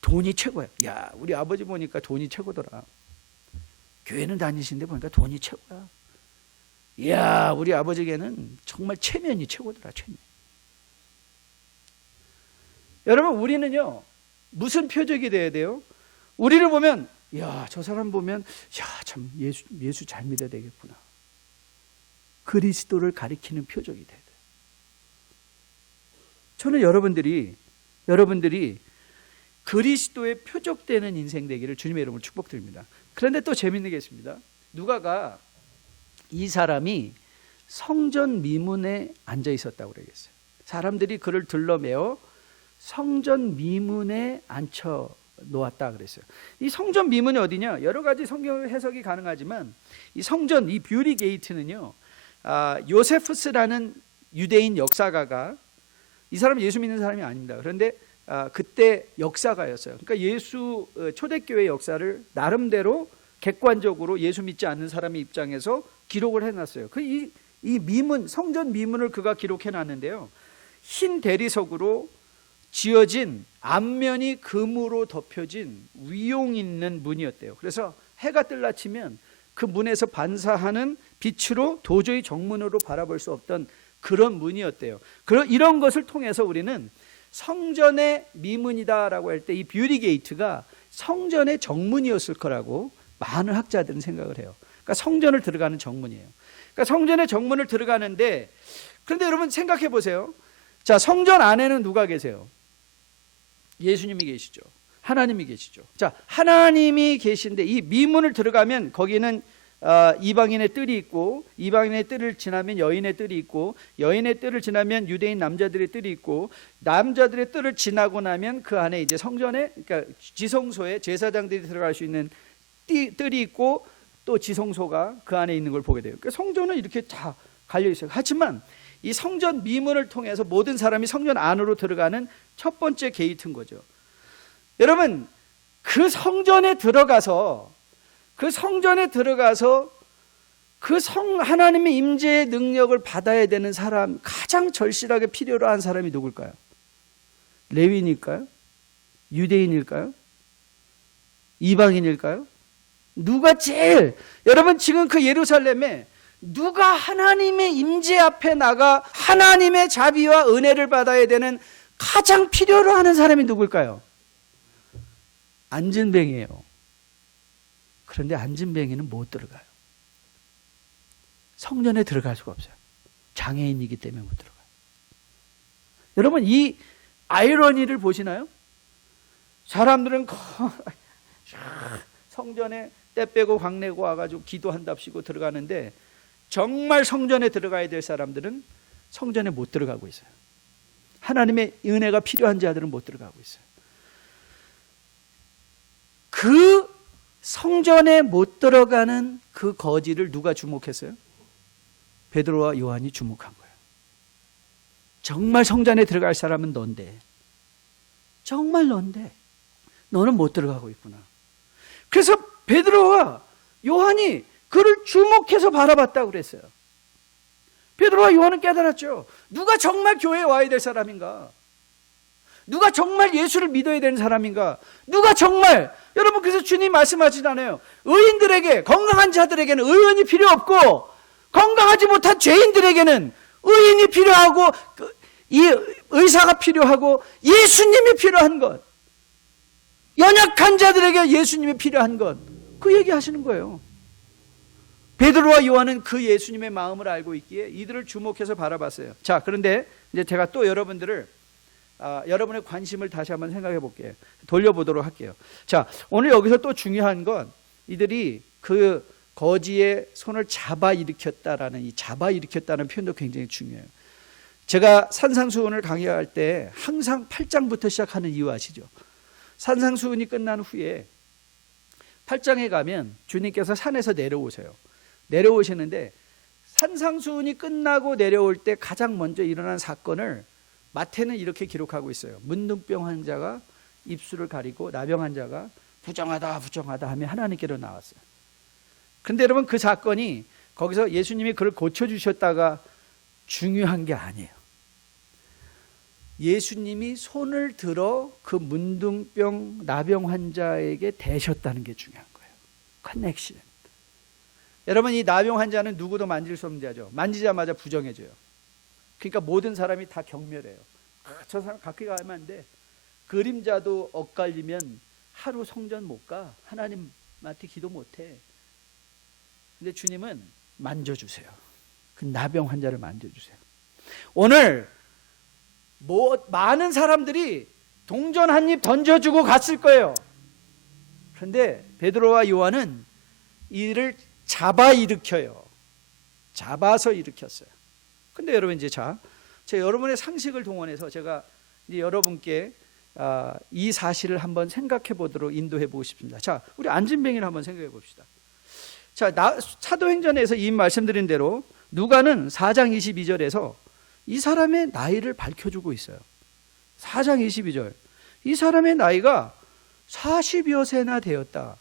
돈이 최고야. 야, 우리 아버지 보니까 돈이 최고더라. 교회는 다니시는데 보니까 돈이 최고야. 야, 우리 아버지에게는 정말 체면이 최고더라. 체면. 여러분, 우리는요 무슨 표적이 돼야 돼요? 우리를 보면, 야, 저 사람 보면, 야, 참 예수 잘 믿어야 되겠구나. 그리스도를 가리키는 표적이 돼야 돼요. 저는 여러분들이 그리스도의 표적되는 인생 되기를 주님의 이름으로 축복드립니다. 그런데 또 재밌는 게 있습니다. 누가가 이 사람이 성전 미문에 앉아 있었다고 그러겠어요. 사람들이 그를 들러매어 성전 미문에 앉혀 놓았다 그랬어요. 이 성전 미문이 어디냐? 여러 가지 성경 해석이 가능하지만 이 성전, 이 뷰리 게이트는요, 요세푸스라는 유대인 역사가가, 이 사람은 예수 믿는 사람이 아닙니다. 그런데 그때 역사가였어요. 그러니까 예수 초대교회 역사를 나름대로 객관적으로 예수 믿지 않는 사람의 입장에서 기록을 해놨어요. 이 미문, 성전 미문을 그가 기록해놨는데요, 흰 대리석으로 지어진 앞면이 금으로 덮여진 위용 있는 문이었대요. 그래서 해가 뜰라치면 그 문에서 반사하는 빛으로 도저히 정문으로 바라볼 수 없던 그런 문이었대요. 이런 것을 통해서 우리는 성전의 미문이다라고 할 때 이 뷰리 게이트가 성전의 정문이었을 거라고 많은 학자들은 생각을 해요. 그러니까 성전을 들어가는 정문이에요. 그러니까 성전의 정문을 들어가는데, 그런데 여러분 생각해 보세요. 자, 성전 안에는 누가 계세요? 예수님이 계시죠. 하나님이 계시죠. 자, 하나님이 계신데 이 미문을 들어가면 거기는 이방인의 뜰이 있고, 이방인의 뜰을 지나면 여인의 뜰이 있고, 여인의 뜰을 지나면 유대인 남자들의 뜰이 있고, 남자들의 뜰을 지나고 나면 그 안에 이제 성전에, 그러니까 지성소에 제사장들이 들어갈 수 있는 뜰이 있고, 또 지성소가 그 안에 있는 걸 보게 돼요. 그러니까 성전은 이렇게 다 갈려 있어요. 하지만 이 성전 미문을 통해서 모든 사람이 성전 안으로 들어가는 첫 번째 게이트인 거죠. 여러분, 그 성전에 들어가서 하나님의 임재의 능력을 받아야 되는 사람, 가장 절실하게 필요로 한 사람이 누굴까요? 레위인일까요? 유대인일까요? 이방인일까요? 누가 제일, 여러분 지금 그 예루살렘에 누가 하나님의 임재 앞에 나가 하나님의 자비와 은혜를 받아야 되는 가장 필요로 하는 사람이 누굴까요? 안진뱅이에요. 그런데 안진뱅이는 못 들어가요. 성전에 들어갈 수가 없어요. 장애인이기 때문에 못 들어가요. 여러분, 이 아이러니를 보시나요? 사람들은 성전에 때 빼고 광내고 와가지고 기도한답시고 들어가는데, 정말 성전에 들어가야 될 사람들은 성전에 못 들어가고 있어요. 하나님의 은혜가 필요한 자들은 못 들어가고 있어요. 그 성전에 못 들어가는 그 거지를 누가 주목했어요? 베드로와 요한이 주목한 거예요. 정말 성전에 들어갈 사람은 넌데, 정말 넌데 너는 못 들어가고 있구나. 그래서 베드로와 요한이 그를 주목해서 바라봤다고 그랬어요. 베드로와 요한은 깨달았죠. 누가 정말 교회에 와야 될 사람인가? 누가 정말 예수를 믿어야 되는 사람인가? 누가 정말, 여러분 그래서 주님 말씀하시잖아요. 의인들에게, 건강한 자들에게는 의원이 필요 없고, 건강하지 못한 죄인들에게는 의인이 필요하고, 이 의사가 필요하고, 예수님이 필요한 것, 연약한 자들에게 예수님이 필요한 것, 그 얘기 하시는 거예요. 베드로와 요한은 그 예수님의 마음을 알고 있기에 이들을 주목해서 바라봤어요. 자, 그런데 이제 제가 또 여러분들의 관심을 다시 한번 생각해 볼게요. 돌려보도록 할게요. 자, 오늘 여기서 또 중요한 건, 이들이 그 거지의 손을 잡아 일으켰다라는 이 잡아 일으켰다는 표현도 굉장히 중요해요. 제가 산상수훈을 강의할 때 항상 8장부터 시작하는 이유 아시죠? 산상수훈이 끝난 후에 8장에 가면 주님께서 산에서 내려오세요. 내려오시는데 산상수훈이 끝나고 내려올 때 가장 먼저 일어난 사건을 마태는 이렇게 기록하고 있어요. 문둥병 환자가 입술을 가리고 나병 환자가 부정하다 부정하다 하며 하나님께로 나왔어요. 그런데 여러분, 그 사건이 거기서 예수님이 그를 고쳐주셨다가 중요한 게 아니에요. 예수님이 손을 들어 그 문둥병 나병 환자에게 대셨다는 게 중요한 거예요. 커넥션. 여러분, 이 나병 환자는 누구도 만질 수 없는 자죠. 만지자마자 부정해져요. 그러니까 모든 사람이 다 경멸해요. 저 사람 가까이 가면 안 돼. 그림자도 엇갈리면 하루 성전 못 가. 하나님한테 기도 못 해. 근데 주님은 만져주세요. 그 나병 환자를 만져주세요. 오늘 많은 사람들이 동전 한 입 던져주고 갔을 거예요. 그런데 베드로와 요한은 이를 잡아 일으켜요. 잡아서 일으켰어요. 근데 여러분, 이제 제가 여러분의 상식을 동원해서 제가 이제 여러분께 이 사실을 한번 생각해 보도록 인도해 보고 싶습니다. 자, 우리 안진뱅이를 한번 생각해 봅시다. 자, 사도행전에서 이 말씀드린 대로 누가는 4장 22절에서 이 사람의 나이를 밝혀주고 있어요. 4장 22절. 이 사람의 나이가 40여 세나 되었다.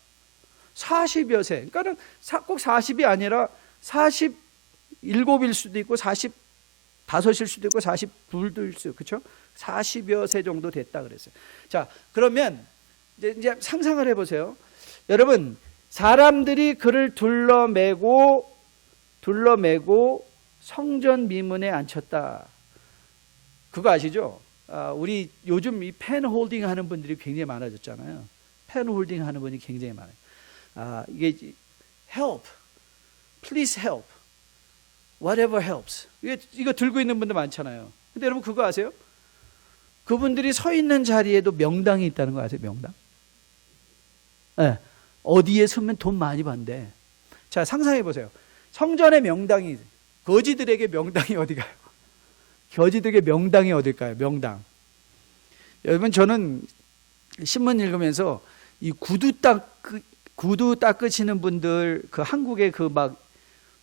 40여 세. 그러니까 꼭 40이 아니라 47일 수도 있고 45일 수도 있고 42일 수도 있고, 그렇죠? 40여 세 정도 됐다 그랬어요. 자, 그러면 이제 상상을 해보세요. 여러분, 사람들이 그를 둘러매고 성전 미문에 앉혔다. 그거 아시죠? 우리 요즘 이 펜 홀딩 하는 분들이 굉장히 많아졌잖아요. 펜 홀딩 하는 분이 굉장히 많아요. 이게 help, please help, whatever helps. 이거 들고 있는 분들 많잖아요. 근데 여러분, 그거 아세요? 그분들이 서 있는 자리에도 명당이 있다는 거 아세요? 명당? 네. 어디에 서면 돈 많이 받는데. 자, 상상해 보세요. 성전의 명당이, 거지들에게 명당이 어디가요? 거지들에게 명당이 어딜까요? 명당. 여러분, 저는 신문 읽으면서 이 구두 닦으시는 분들, 그 한국의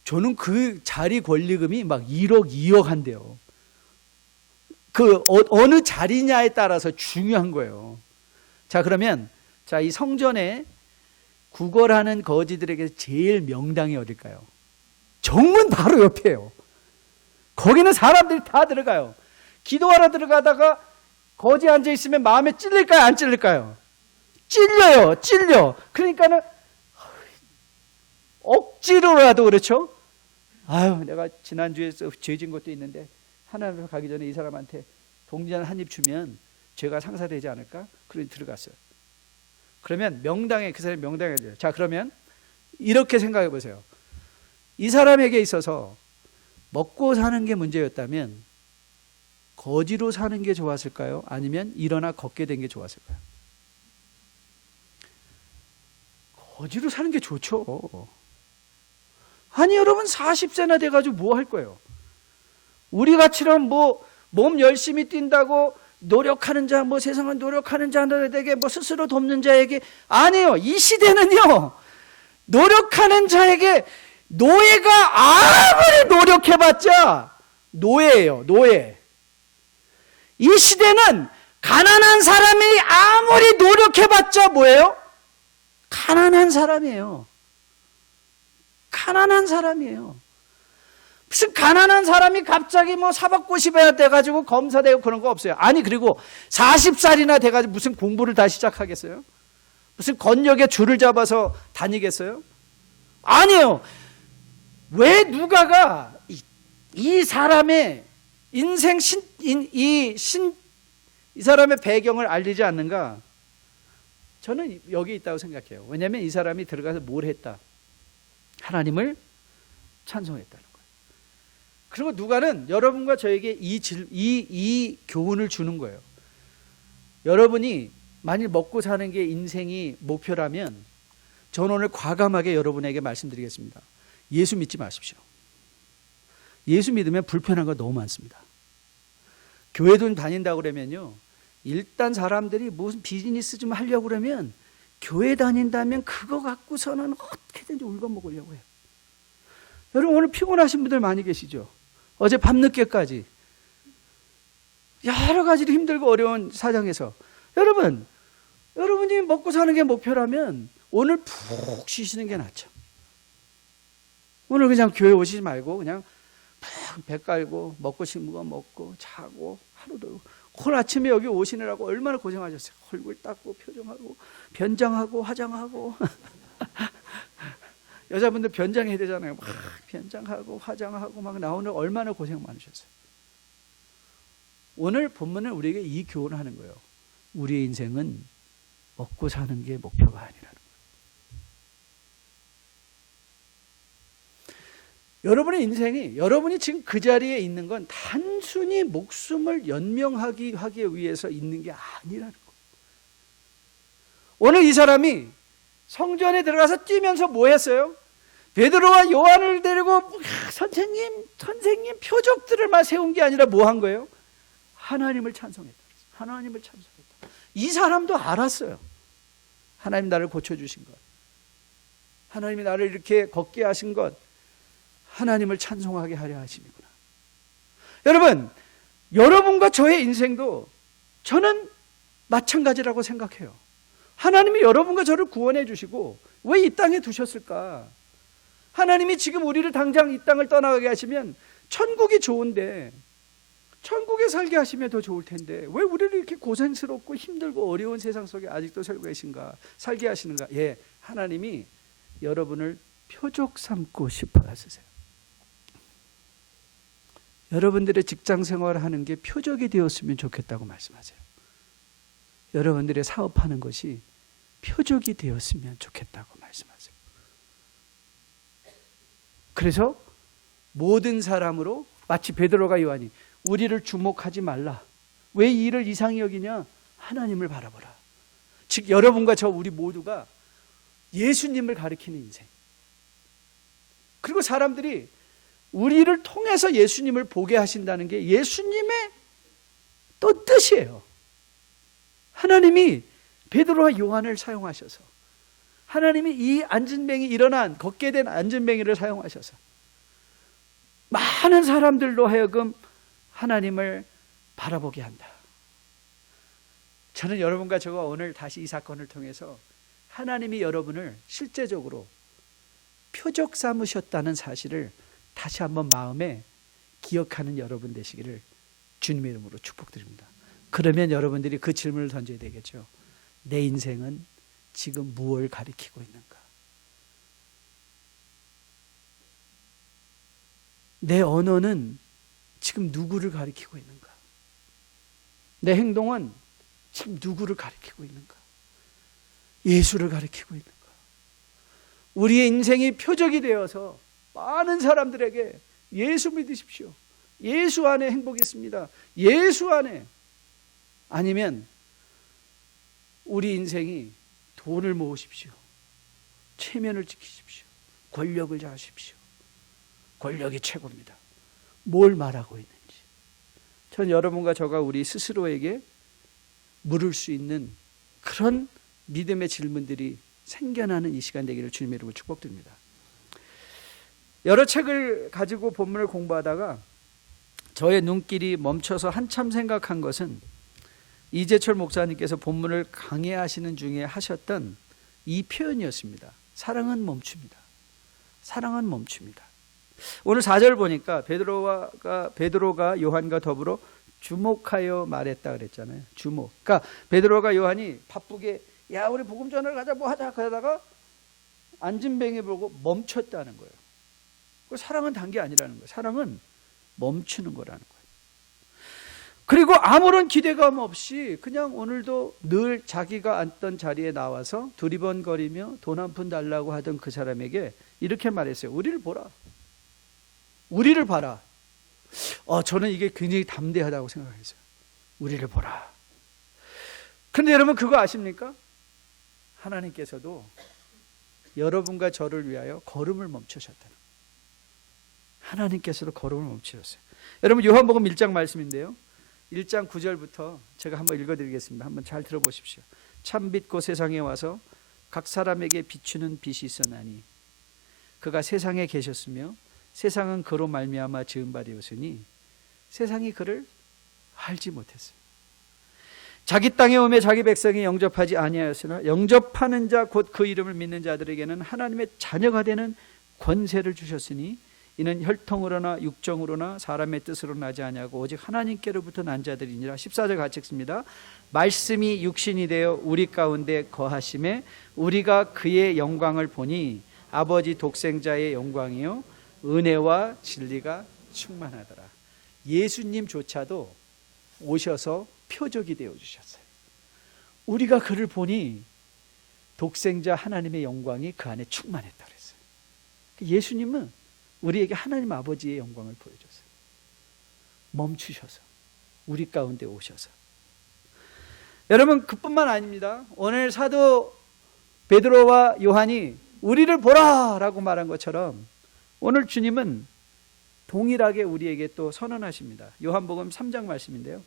저는 그 자리 권리금이 막 1억, 2억 한대요. 그 어느 자리냐에 따라서 중요한 거예요. 자, 그러면 이 성전에 구걸하는 거지들에게 제일 명당이 어딜까요? 정문 바로 옆이에요. 거기는 사람들이 다 들어가요. 기도하러 들어가다가 거지 앉아 있으면 마음에 찔릴까요? 안 찔릴까요? 찔려. 그러니까는 억지로라도, 그렇죠? 아유, 내가 지난주에 죄진 것도 있는데 하나님 가기 전에 이 사람한테 동전 한 입 주면 죄가 상사되지 않을까? 그러니 들어갔어요. 그러면 명당에, 그 사람이 명당에 돼요. 자, 그러면 이렇게 생각해 보세요. 이 사람에게 있어서 먹고 사는 게 문제였다면 거지로 사는 게 좋았을까요? 아니면 일어나 걷게 된 게 좋았을까요? 거지로 사는 게 좋죠. 아니, 여러분, 40세나 돼가지고 뭐 할 거예요? 우리같이는 몸 열심히 뛴다고 노력하는 자, 세상을 노력하는 자들에게 스스로 돕는 자에게, 아니에요. 이 시대는요, 노력하는 자에게 노예가 아무리 노력해봤자 노예예요. 노예. 이 시대는 가난한 사람이 아무리 노력해봤자 뭐예요? 가난한 사람이에요. 가난한 사람이에요. 무슨 가난한 사람이 갑자기 사법고시가 돼가지고 검사되고 그런 거 없어요. 아니, 그리고 40살이나 돼가지고 무슨 공부를 다시 시작하겠어요? 무슨 권력의 줄을 잡아서 다니겠어요? 아니에요. 왜 누가가 이 사람의 인생 이 사람의 배경을 알리지 않는가? 저는 여기 있다고 생각해요. 왜냐하면 이 사람이 들어가서 뭘 했다? 하나님을 찬송했다는 거예요. 그리고 누가는 여러분과 저에게 이 교훈을 주는 거예요. 여러분이 만일 먹고 사는 게 인생이 목표라면 저는 오늘 과감하게 여러분에게 말씀드리겠습니다. 예수 믿지 마십시오. 예수 믿으면 불편한 거 너무 많습니다. 교회도 다닌다고 그러면요, 일단 사람들이 무슨 비즈니스 좀 하려고 그러면 교회 다닌다면 그거 갖고서는 어떻게든지 울거먹으려고 해요. 여러분, 오늘 피곤하신 분들 많이 계시죠? 어제 밤늦게까지 여러 가지로 힘들고 어려운 사정에서 여러분이 먹고 사는 게 목표라면 오늘 푹 쉬시는 게 낫죠. 오늘 그냥 교회 오시지 말고 그냥 푹 배 깔고 먹고 싶은 거 먹고 자고 하루도, 오늘 아침에 여기 오시느라고 얼마나 고생하셨어요. 얼굴 닦고 표정하고 변장하고 화장하고 여자분들 변장해야 되잖아요. 막 변장하고 화장하고 막 나오는, 얼마나 고생 많으셨어요. 오늘 본문은 우리에게 이 교훈을 하는 거예요. 우리의 인생은 먹고 사는 게 목표가 아니라는 거예요. 여러분의 인생이, 여러분이 지금 그 자리에 있는 건 단순히 목숨을 연명하기 위해서 있는 게 아니라는 거예요. 오늘 이 사람이 성전에 들어가서 뛰면서 뭐 했어요? 베드로와 요한을 데리고 선생님 표적들을 세운 게 아니라 뭐 한 거예요? 하나님을 찬송했다. 하나님을 찬송했다. 이 사람도 알았어요. 하나님 나를 고쳐주신 것, 하나님이 나를 이렇게 걷게 하신 것, 하나님을 찬송하게 하려 하심이구나. 여러분, 여러분과 저의 인생도 저는 마찬가지라고 생각해요. 하나님이 여러분과 저를 구원해 주시고 왜 이 땅에 두셨을까? 하나님이 지금 우리를 당장 이 땅을 떠나가게 하시면 천국이 좋은데, 천국에 살게 하시면 더 좋을 텐데 왜 우리를 이렇게 고생스럽고 힘들고 어려운 세상 속에 아직도 살게 하시는가? 예, 하나님이 여러분을 표적 삼고 싶어 하세요. 여러분들의 직장 생활을 하는 게 표적이 되었으면 좋겠다고 말씀하세요. 여러분들의 사업하는 것이 표적이 되었으면 좋겠다고 말씀하세요. 그래서 모든 사람으로, 마치 베드로가 요한이 우리를 주목하지 말라. 왜 이 일을 이상히 여기냐? 하나님을 바라보라. 즉 여러분과 저 우리 모두가 예수님을 가리키는 인생. 그리고 사람들이 우리를 통해서 예수님을 보게 하신다는 게 예수님의 또 뜻이에요. 하나님이 베드로와 요한을 사용하셔서, 하나님이 이 안진뱅이, 일어난 걷게 된 안진뱅이를 사용하셔서 많은 사람들로 하여금 하나님을 바라보게 한다. 저는 여러분과 저가 오늘 다시 이 사건을 통해서 하나님이 여러분을 실제적으로 표적 삼으셨다는 사실을 다시 한번 마음에 기억하는 여러분 되시기를 주님의 이름으로 축복드립니다. 그러면 여러분들이 그 질문을 던져야 되겠죠. 내 인생은 지금 무엇을 가리키고 있는가? 내 언어는 지금 누구를 가리키고 있는가? 내 행동은 지금 누구를 가리키고 있는가? 예수를 가리키고 있는가? 우리의 인생이 표적이 되어서 많은 사람들에게 예수 믿으십시오, 예수 안에 행복이 있습니다, 예수 안에, 아니면 우리 인생이 돈을 모으십시오, 체면을 지키십시오, 권력을 잡으십시오, 권력이 최고입니다. 뭘 말하고 있는지 전 여러분과 저가 우리 스스로에게 물을 수 있는 그런 믿음의 질문들이 생겨나는 이 시간 되기를 주님의 이름으로 축복드립니다. 여러 책을 가지고 본문을 공부하다가 저의 눈길이 멈춰서 한참 생각한 것은 이재철 목사님께서 본문을 강해하시는 중에 하셨던 이 표현이었습니다. 사랑은 멈춥니다. 사랑은 멈춥니다. 오늘 4절 보니까 베드로가 요한과 더불어 주목하여 말했다 그랬잖아요. 주목. 그러니까 베드로가 요한이 바쁘게 야 우리 복음 전을 가자 뭐 하자 그러다가 안진뱅이 보고 멈췄다는 거예요. 사랑은 단 게 아니라는 거예요. 사랑은 멈추는 거라는 거예요. 그리고 아무런 기대감 없이 그냥 오늘도 늘 자기가 앉던 자리에 나와서 두리번거리며 돈 한 푼 달라고 하던 그 사람에게 이렇게 말했어요. 우리를 보라. 우리를 봐라. 저는 이게 굉장히 담대하다고 생각했어요. 우리를 보라. 그런데 여러분 그거 아십니까? 하나님께서도 여러분과 저를 위하여 걸음을 멈추셨다는, 하나님께서도 걸음을 멈추셨어요. 여러분 요한복음 1장 말씀인데요, 1장 9절부터 제가 한번 읽어드리겠습니다. 한번 잘 들어보십시오. 참빛 곧 세상에 와서 각 사람에게 비추는 빛이 있었나니 그가 세상에 계셨으며 세상은 그로 말미암아 지은 바 되었으니 세상이 그를 알지 못했어요. 자기 땅에 오매 자기 백성이 영접하지 아니하였으나 영접하는 자 곧 그 이름을 믿는 자들에게는 하나님의 자녀가 되는 권세를 주셨으니 이는 혈통으로나 육정으로나 사람의 뜻으로 나지 아니하고 오직 하나님께로부터 난 자들이니라. 14절 같이 읽습니다. 말씀이 육신이 되어 우리 가운데 거하심에 우리가 그의 영광을 보니 아버지 독생자의 영광이요 은혜와 진리가 충만하더라. 예수님조차도 오셔서 표적이 되어 주셨어요. 우리가 그를 보니 독생자 하나님의 영광이 그 안에 충만했다 그랬어요. 예수님은 우리에게 하나님 아버지의 영광을 보여줬어요. 멈추셔서 우리 가운데 오셔서. 여러분 그뿐만 아닙니다. 오늘 사도 베드로와 요한이 우리를 보라라고 말한 것처럼 오늘 주님은 동일하게 우리에게 또 선언하십니다. 요한복음 3장 말씀인데요,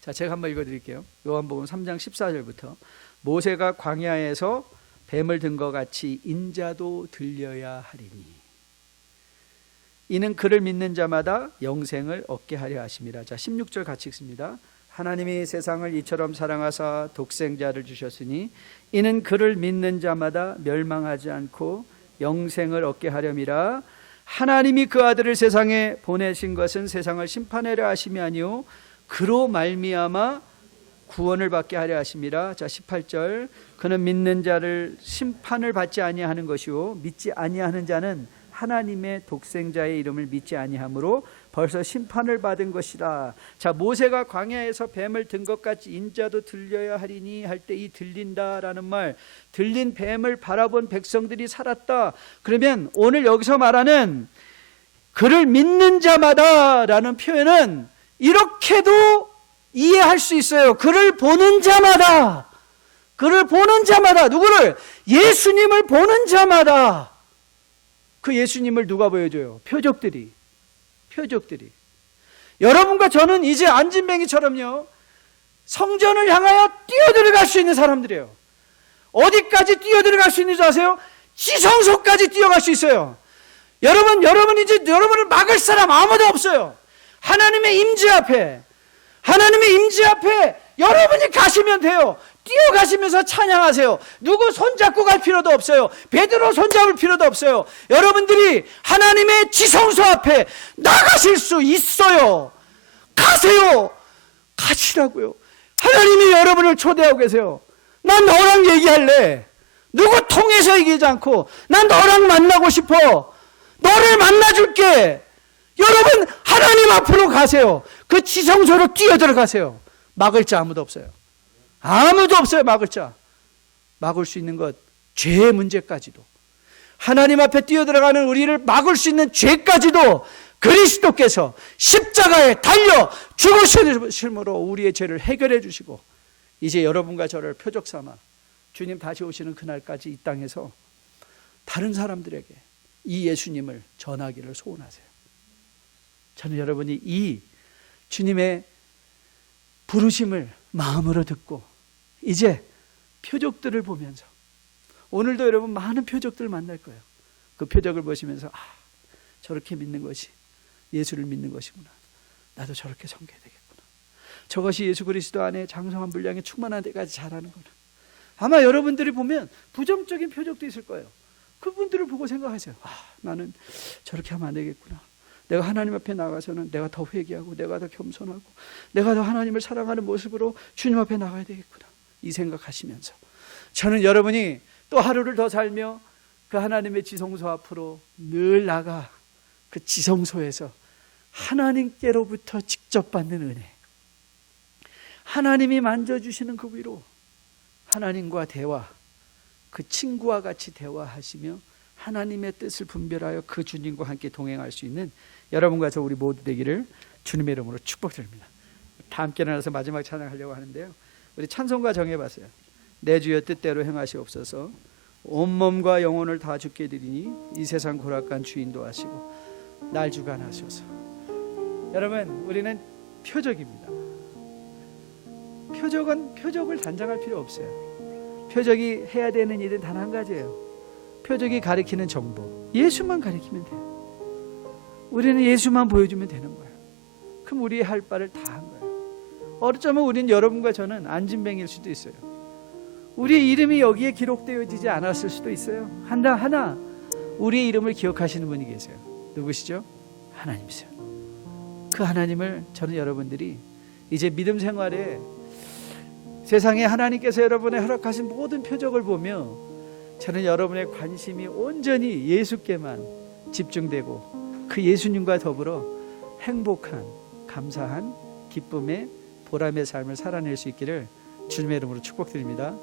자 제가 한번 읽어드릴게요. 요한복음 3장 14절부터 모세가 광야에서 뱀을 든 것 같이 인자도 들려야 하리니 이는 그를 믿는 자마다 영생을 얻게 하려 하심이라. 자 16절 같이 읽습니다. 하나님이 세상을 이처럼 사랑하사 독생자를 주셨으니 이는 그를 믿는 자마다 멸망하지 않고 영생을 얻게 하렴이라. 하나님이 그 아들을 세상에 보내신 것은 세상을 심판하려 하심이 아니요 그로 말미암아 구원을 받게 하려 하심이라. 자 18절 그는 믿는 자를 심판을 받지 아니하는 것이요 믿지 아니하는 자는 하나님의 독생자의 이름을 믿지 아니하므로 벌써 심판을 받은 것이라. 자 모세가 광야에서 뱀을 든 것 같이 인자도 들려야 하리니 할 때 이 들린다라는 말, 들린 뱀을 바라본 백성들이 살았다. 그러면 오늘 여기서 말하는 그를 믿는 자마다라는 표현은 이렇게도 이해할 수 있어요. 그를 보는 자마다, 그를 보는 자마다, 누구를? 예수님을 보는 자마다. 그 예수님을 누가 보여줘요? 표적들이. 여러분과 저는 이제 안진뱅이처럼요 성전을 향하여 뛰어들어갈 수 있는 사람들이에요. 어디까지 뛰어들어갈 수 있는지 아세요? 지성소까지 뛰어갈 수 있어요. 여러분 이제 여러분을 막을 사람 아무도 없어요. 하나님의 임재 앞에 여러분이 가시면 돼요. 뛰어가시면서 찬양하세요. 누구 손잡고 갈 필요도 없어요. 베드로 손잡을 필요도 없어요. 여러분들이 하나님의 지성소 앞에 나가실 수 있어요. 가세요. 가시라고요. 하나님이 여러분을 초대하고 계세요. 난 너랑 얘기할래. 누구 통해서 얘기하지 않고 난 너랑 만나고 싶어. 너를 만나줄게. 여러분 하나님 앞으로 가세요. 그 지성소로 뛰어들어가세요. 막을 자 아무도 없어요. 아무도 없어요. 막을 자. 막을 수 있는 것, 죄의 문제까지도, 하나님 앞에 뛰어들어가는 우리를 막을 수 있는 죄까지도 그리스도께서 십자가에 달려 죽으심으로 우리의 죄를 해결해 주시고 이제 여러분과 저를 표적 삼아 주님 다시 오시는 그날까지 이 땅에서 다른 사람들에게 이 예수님을 전하기를 소원하세요. 저는 여러분이 이 주님의 부르심을 마음으로 듣고 이제 표적들을 보면서, 오늘도 여러분 많은 표적들을 만날 거예요. 그 표적을 보시면서 저렇게 믿는 것이 예수를 믿는 것이구나. 나도 저렇게 섬겨야 되겠구나. 저것이 예수 그리스도 안에 장성한 분량에 충만한 데까지 자라는구나. 아마 여러분들이 보면 부정적인 표적도 있을 거예요. 그분들을 보고 생각하세요. 나는 저렇게 하면 안 되겠구나. 내가 하나님 앞에 나가서는 내가 더 회개하고 내가 더 겸손하고 내가 더 하나님을 사랑하는 모습으로 주님 앞에 나가야 되겠구나. 이 생각하시면서 저는 여러분이 또 하루를 더 살며 그 하나님의 지성소 앞으로 늘 나가 그 지성소에서 하나님께로부터 직접 받는 은혜, 하나님이 만져주시는 그 위로 하나님과 대화, 그 친구와 같이 대화하시며 하나님의 뜻을 분별하여 그 주님과 함께 동행할 수 있는 여러분과 저 우리 모두 되기를 주님의 이름으로 축복드립니다. 다 함께 일어나서 마지막 찬양하려고 하는데요, 우리 찬송가 정해봤어요. 내 주여 뜻대로 행하시옵소서. 온몸과 영혼을 다 주께 드리니 이 세상 고락간 주인도 하시고 날 주관하소서. 여러분, 우리는 표적입니다. 표적을 단장할 필요 없어요. 표적이 해야 되는 일은 단 한 가지예요. 표적이 가리키는 정보, 예수만 가리키면 돼요. 우리는 예수만 보여주면 되는 거예요. 그럼 우리 할 바를 다 한 거예요. 어쩌면 우리는, 여러분과 저는 안진뱅일 수도 있어요. 우리의 이름이 여기에 기록되어지지 않았을 수도 있어요. 하나 우리의 이름을 기억하시는 분이 계세요. 누구시죠? 하나님이세요. 그 하나님을 저는 여러분들이 이제 믿음 생활에 세상에 하나님께서 여러분의 허락하신 모든 표적을 보며 저는 여러분의 관심이 온전히 예수께만 집중되고 그 예수님과 더불어 행복한, 감사한, 기쁨의, 보람의 삶을 살아낼 수 있기를 주님의 이름으로 축복드립니다.